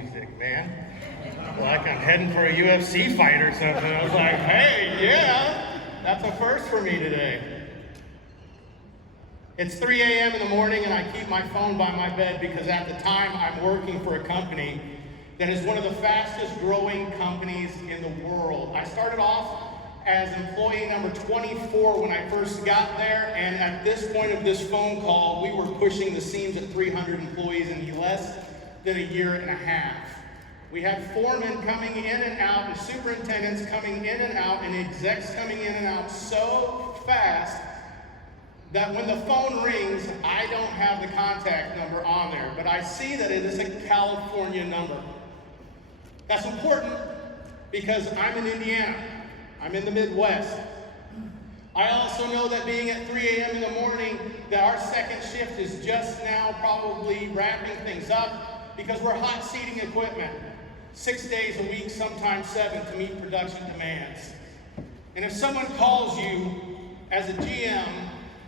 music, man. Like I'm heading for a UFC fight or something. I was like, hey, yeah, that's a first for me today. It's 3 a.m. in the morning and I keep my phone by my bed because at the time I'm working for a company that is one of the fastest growing companies in the world. I started off as employee number 24 when I first got there, and at this point of this phone call, we were pushing the seams at 300 employees in less than a year and a half. We had foremen coming in and out, and superintendents coming in and out, and execs coming in and out so fast that when the phone rings, I don't have the contact number on there, but I see that it is a California number. That's important because I'm in Indiana. I'm in the Midwest. I also know that being at 3 a.m. in the morning, that our second shift is just now probably wrapping things up because we're hot seating equipment 6 days a week, sometimes 7, to meet production demands. And if someone calls you as a GM,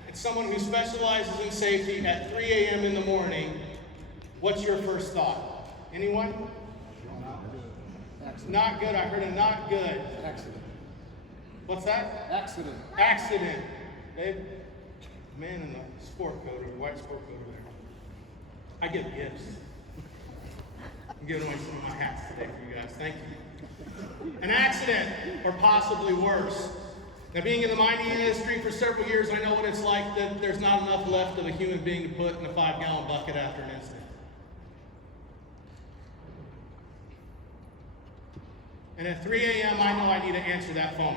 it's someone who specializes in safety at 3 a.m. in the morning, what's your first thought? Anyone? Not good. I heard a not good. Accident. What's that? Accident. Accident. Babe, man in the sport coat or white sport coat over there. I give gifts. I'm giving away some of my hats today for you guys. Thank you. An accident, or possibly worse. Now, being in the mining industry for several years, I know what it's like that there's not enough left of a human being to put in a 5-gallon bucket after an incident. And at 3 a.m., I know I need to answer that phone.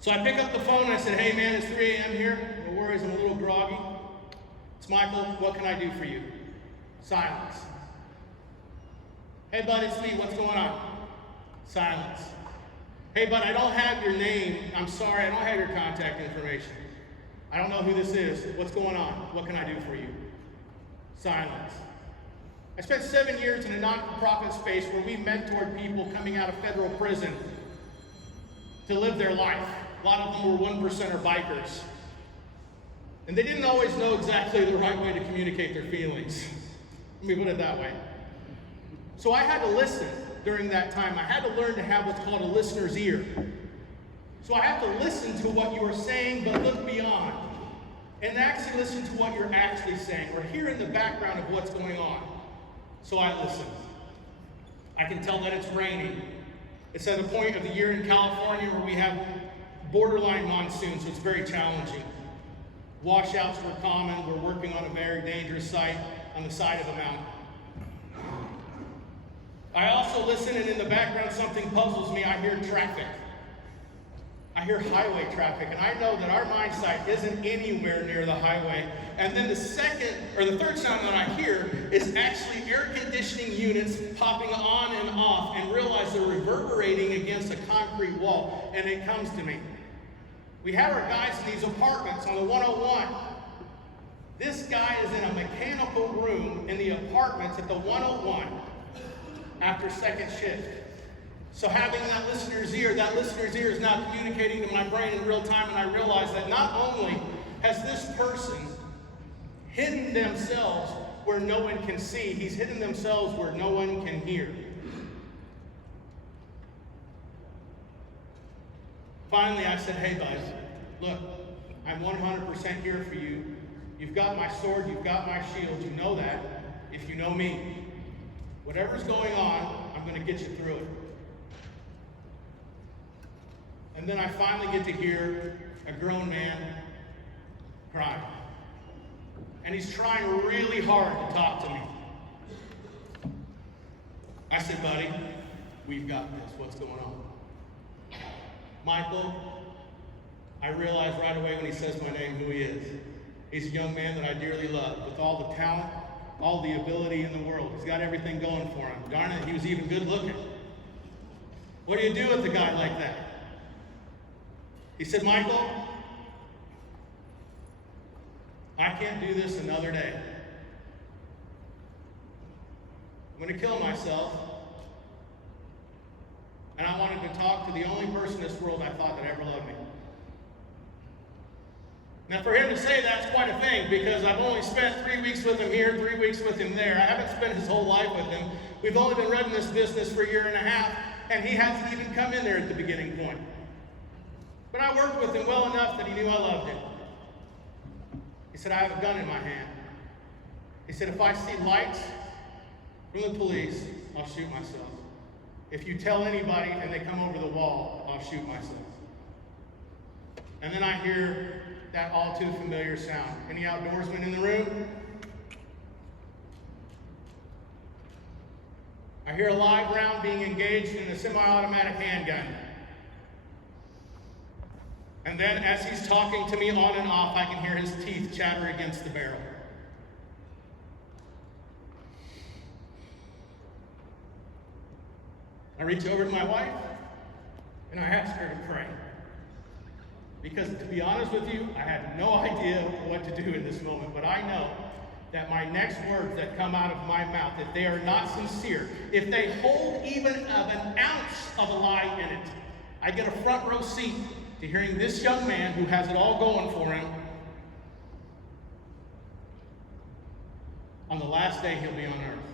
So I pick up the phone and I said, hey man, it's 3 a.m. here. No worries, I'm a little groggy. It's Michael, what can I do for you? Silence. Hey bud, it's me, what's going on? Silence. Hey bud, I don't have your name. I'm sorry, I don't have your contact information. I don't know who this is. What's going on? What can I do for you? Silence. I spent 7 years in a non-profit space where we mentored people coming out of federal prison to live their life. A lot of them were 1%er bikers. And they didn't always know exactly the right way to communicate their feelings. Let me put it that way. So I had to listen during that time. I had to learn to have what's called a listener's ear. So I have to listen to what you are saying, but look beyond. And actually listen to what you're actually saying, or hear in the background of what's going on. So I listen. I can tell that it's raining. It's at a point of the year in California where we have borderline monsoon, so it's very challenging. Washouts were common. We're working on a very dangerous site on the side of a mountain. I also listen, and in the background something puzzles me. I hear traffic. I hear highway traffic, and I know that our mine site isn't anywhere near the highway. And then the third sound that I hear is actually air conditioning units popping on and off, and realize they're reverberating against a concrete wall, and it comes to me. We have our guys in these apartments on the 101. This guy is in a mechanical room in the apartments at the 101 after second shift. So having that listener's ear is now communicating to my brain in real time, and I realize that not only has this person hidden themselves where no one can see, he's hidden themselves where no one can hear. Finally, I said, hey bud, look, I'm 100% here for you. You've got my sword, you've got my shield, you know that, if you know me. Whatever's going on, I'm going to get you through it. And then I finally get to hear a grown man crying. And he's trying really hard to talk to me. I said, buddy, we've got this. What's going on? Michael, I realized right away when he says my name who he is. He's a young man that I dearly love, with all the talent, all the ability in the world. He's got everything going for him. Darn it, he was even good looking. What do you do with a guy like that? He said, Michael, I can't do this another day. I'm going to kill myself. And I wanted to talk to the only person in this world I thought that ever loved me. Now for him to say that's quite a thing, because I've only spent 3 weeks with him here, 3 weeks with him there. I haven't spent his whole life with him. We've only been running this business for a year and a half, and he hasn't even come in there at the beginning point. But I worked with him well enough that he knew I loved him. He said, I have a gun in my hand. He said, if I see lights from the police, I'll shoot myself. If you tell anybody and they come over the wall, I'll shoot myself. And then I hear that all too familiar sound. Any outdoorsmen in the room? I hear a live round being engaged in a semi-automatic handgun. And then as he's talking to me on and off, I can hear his teeth chatter against the barrel. I reach over to my wife and I ask her to pray. Because to be honest with you, I had no idea what to do in this moment, but I know that my next words that come out of my mouth, if they are not sincere, if they hold even of an ounce of a lie in it, I get a front row seat to hearing this young man who has it all going for him, on the last day he'll be on earth,